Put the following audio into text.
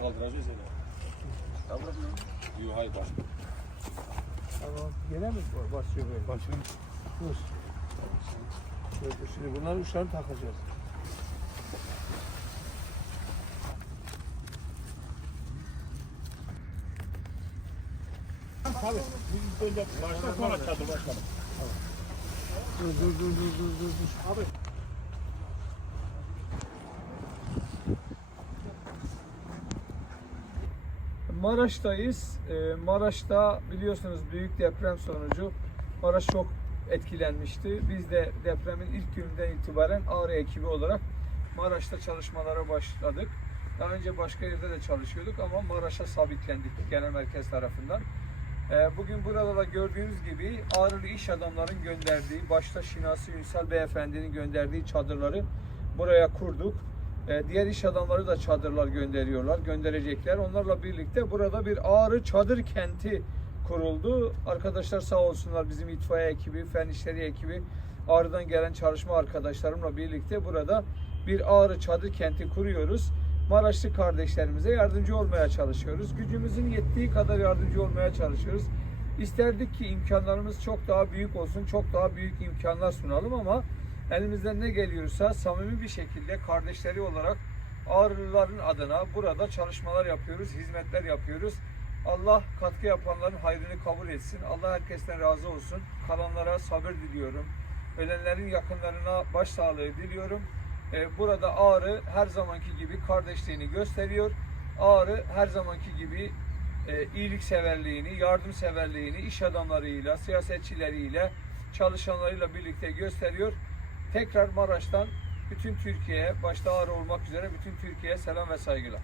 Kaldıracağız hele. Yok hayır başka. Tamam. Gene mi basıyor böyle? Başım Dur. Şimdi bunların uçlarını takacağız. tabii. Biz böyle başta sonra çadır. Dur dur dur dur dur dur. dur. Abi Maraş'tayız. Ee, Maraş'ta biliyorsunuz büyük deprem sonucu Maraş çok etkilenmişti. Biz de depremin ilk gününden itibaren Ağrı ekibi olarak Maraş'ta çalışmalara başladık. Daha önce başka yerde de çalışıyorduk ama Maraş'a sabitlendik genel merkez tarafından. Ee, Bugün burada da gördüğünüz gibi Ağrılı iş adamların gönderdiği, başta Şinasi Ünsal Beyefendi'nin gönderdiği çadırları buraya kurduk. Ee, Diğer iş adamları da çadırlar gönderiyorlar, gönderecekler. Onlarla birlikte burada bir Ağrı çadır kenti kuruldu. Arkadaşlar sağ olsunlar bizim itfaiye ekibi, fen işleri ekibi, Ağrı'dan gelen çalışma arkadaşlarımla birlikte burada bir Ağrı çadır kenti kuruyoruz. Maraşlı kardeşlerimize yardımcı olmaya çalışıyoruz. Gücümüzün yettiği kadar yardımcı olmaya çalışıyoruz. İsterdik ki imkanlarımız çok daha büyük olsun, çok daha büyük imkanlar sunalım ama elimizden ne geliyorsa samimi bir şekilde kardeşleri olarak Ağrılıların adına burada çalışmalar yapıyoruz, hizmetler yapıyoruz. Allah katkı yapanların hayrını kabul etsin. Allah herkesten razı olsun. Kalanlara sabır diliyorum. Ölenlerin yakınlarına başsağlığı diliyorum. Ee, Burada Ağrı her zamanki gibi kardeşliğini gösteriyor. Ağrı her zamanki gibi e, iyilikseverliğini, yardımseverliğini iş adamlarıyla, siyasetçileriyle, çalışanlarıyla birlikte gösteriyor. Tekrar Maraş'tan bütün Türkiye'ye, başta Ağrı olmak üzere bütün Türkiye'ye selam ve saygılar.